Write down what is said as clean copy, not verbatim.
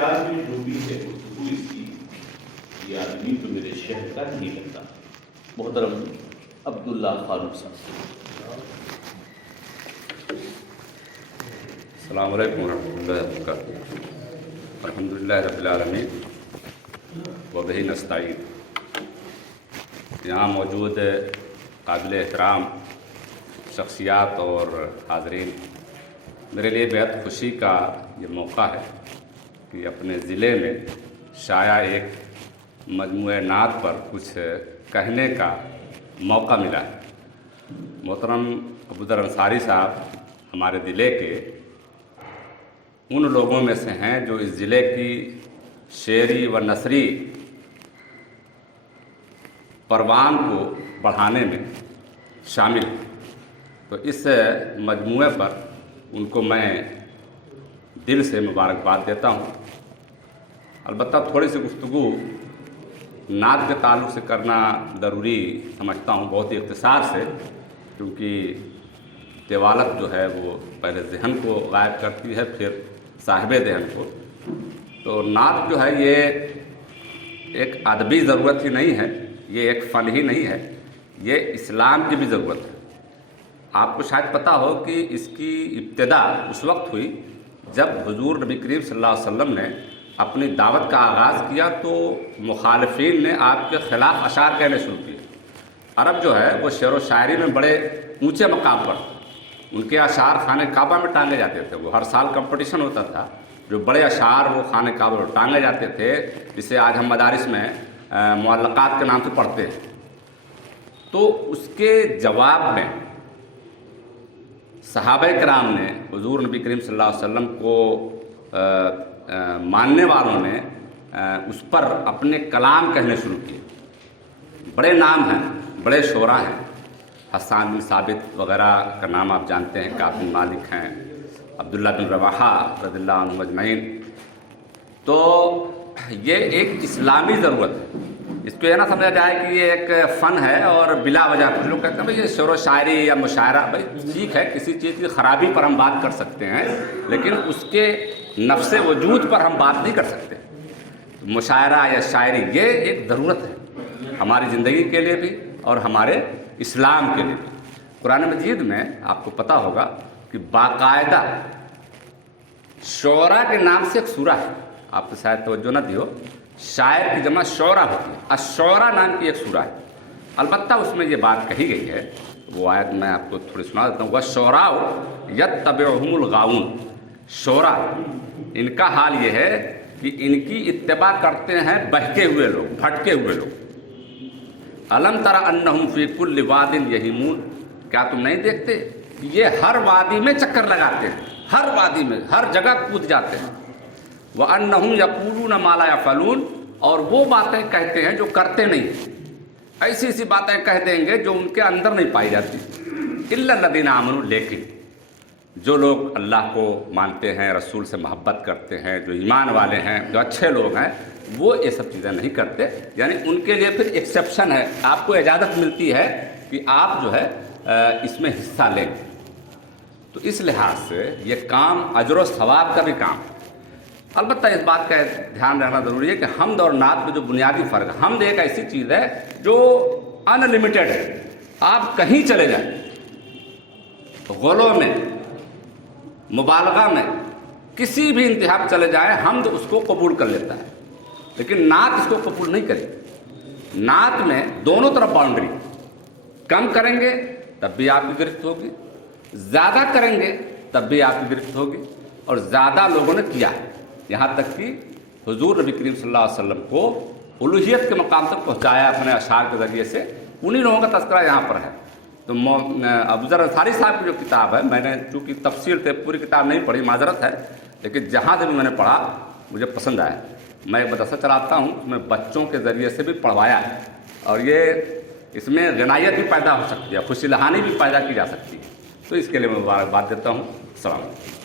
प्यार में डूबी है गुफ्तगू इसकी, ये आदमी तो मेरे शहर का नहीं लगता। मोहतरम अब्दुल्ला फारूक साहब। अस्सलामु अलैकुम वरहमतुल्लाहि वबरकातुहू। अल्हम्दुलिल्लाहि रब्बिल आलमीन व बिही नस्तईन। यहाँ मौजूद काबिल एहतराम शख्सियात और हाज़रीन, मेरे लिए बेहद खुशी का ये मौका है कि अपने ज़िले में शाया एक मजमूए नात पर कुछ कहने का मौका मिला है। मोहतरम अबूज़र अंसारी साहब हमारे ज़िले के उन लोगों में से हैं जो इस ज़िले की शेरी व नसरी परवान को बढ़ाने में शामिल। तो इस मजमूए पर उनको मैं दिल से मुबारकबाद देता हूँ। अलबत्ता थोड़ी सी गुफ्तगू नात के ताल्लुक़ से करना ज़रूरी समझता हूँ, बहुत ही इख्तिसार से, क्योंकि तिवालत जो है वो पहले ज़हन को गायब करती है, फिर साहिब ज़हन को। तो नात जो है ये एक अदबी ज़रूरत ही नहीं है, ये एक फ़न ही नहीं है, ये इस्लाम की भी ज़रूरत है। आपको शायद पता हो कि इसकी इब्तिदा उस वक्त हुई जब हुजूर नबी करीम सल्लल्लाहु अलैहि वसल्लम ने अपनी दावत का आगाज़ किया तो मुखालिफिन ने आपके ख़िलाफ़ अशार कहने शुरू किए। अरब जो है वो शेर व शायरी में बड़े ऊँचे मकाम पर, उनके अशार खाने काबा में टांगे जाते थे। वो हर साल कंपटीशन होता था, जो बड़े अशार वो खाने काबा में टांगे जाते थे, जिसे आज हम मदारिस में मुअल्लक़ात के नाम से पढ़ते हैं। तो उसके जवाब में सहाबाए किराम ने हुजूर नबी करीम सल्लल्लाहु अलैहि वसल्लम को मानने वालों ने उस पर अपने कलाम कहने शुरू किए। बड़े नाम हैं, बड़े शोरा हैं, हसन बिन साबित वग़ैरह का नाम आप जानते हैं, काब बिन मालिक हैं, अब्दुल्ला बिन रवाहा रज़ियल्लाहु अन्हु अजमईन। तो ये एक इस्लामी ज़रूरत है। इसको ये ना समझा जाए कि ये एक फ़न है और बिला वजह कुछ लोग कहते हैं भाई ये शेर व शायरी या मुशायरा। भाई ठीक है, किसी चीज़ की ख़राबी पर हम बात कर सकते हैं, लेकिन उसके नफ्स वजूद पर हम बात नहीं कर सकते। मुशायरा या शायरी ये एक ज़रूरत है हमारी ज़िंदगी के लिए भी और हमारे इस्लाम के लिए भी। कुरान मजीद में आपको पता होगा कि बाकायदा शोरा के नाम से एक सूरा है, आपको शायद तवज्जो न दी हो। शायर की जमा शौरा होती है, अशौरा नाम की एक सूरा है। अलबत्ता उसमें ये बात कही गई है, वो आयत मैं आपको थोड़ी सुना देता हूँ। वशौराउ यत्तबिउहुमुल गाऊन। शौरा इनका हाल ये है कि इनकी इत्तिबा करते हैं बहके हुए लोग, भटके हुए लोग। अलम तरा अन्नहुम फी कुल्लि वादिन यहीमून। क्या तुम नहीं देखते कि ये हर वादी में चक्कर लगाते हैं, हर वादी में हर जगह कूद जाते हैं। व अन्नहुम यक़ूलून मा ला यफ़अलून। और वो बातें कहते हैं जो करते नहीं, ऐसी ऐसी बातें कह देंगे जो उनके अंदर नहीं पाई जाती। इल्ला लदीना आमनू, लेकिन जो लोग अल्लाह को मानते हैं, रसूल से मोहब्बत करते हैं, जो ईमान वाले हैं, जो अच्छे लोग हैं, वो ये सब चीज़ें नहीं करते। यानी उनके लिए फिर एक्सेप्शन है, आपको इजाज़त मिलती है कि आप जो है इसमें हिस्सा लें। तो इस लिहाज से ये काम अजर व सवाब का भी काम है। अलबत्ता इस बात का ध्यान रखना ज़रूरी है कि हमद और नात में जो बुनियादी फ़र्क है, हमद एक ऐसी चीज़ है जो अनलिमिटेड है, आप कहीं चले जाएं, गौलों में, मुबालगा में, किसी भी इंतहा पर चले जाएं, हमद उसको कबूल कर लेता है, लेकिन नात इसको कबूल नहीं करेगी। नात में दोनों तरफ बाउंड्री, कम करेंगे तब भी आपकी गिरफ्त होगी, ज़्यादा करेंगे तब भी आपकी गिरफ्त होगी। और ज़्यादा लोगों ने किया है, यहाँ तक कि हुजूर नबी करीम सल्लल्लाहु अलैहि वसल्लम को उलूहियत के मकाम तक पहुँचाया अपने अशार के ज़रिए से। उन्हीं लोगों का तज़किरा यहाँ पर है। तो अबूज़र अंसारी साहब की जो किताब है, मैंने चूँकि तफसील से पूरी किताब नहीं पढ़ी, माजरत है, लेकिन जहाँ से भी मैंने पढ़ा मुझे पसंद आया। मैं एक मदरसा चलाता हूँ, उसमें बच्चों के ज़रिए से भी पढ़वाया है, और ये इसमें गनायत भी पैदा हो सकती है, खुशी लहानी भी पैदा की जा सकती है। तो इसके लिए मैं मुबारकबाद देता हूँ। अस्सलाम वालेकुम।